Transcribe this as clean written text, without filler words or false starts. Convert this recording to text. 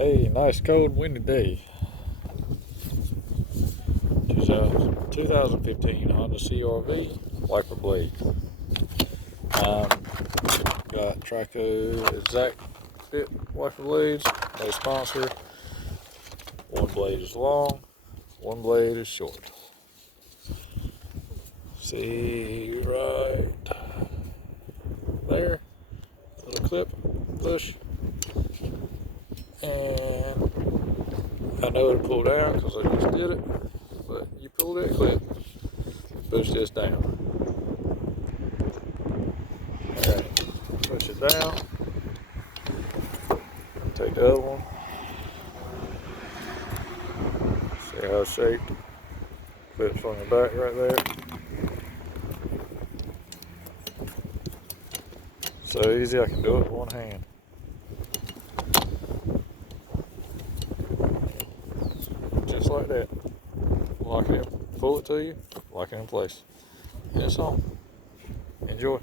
A nice cold windy day. 2015 Honda CRV wiper blade. Got Trico exact fit wiper blades. No sponsor. One blade is long, one blade is short. See right there, little clip, push, and I know it'll pull down because I just did it, but you pull that clip, push this down. Alright, push it down, take the other one, see how it's shaped, clips on the back right there. So easy, I can do it with one hand. Just like that. Lock it in, pull it to you, lock it in place. And it's on. Enjoy.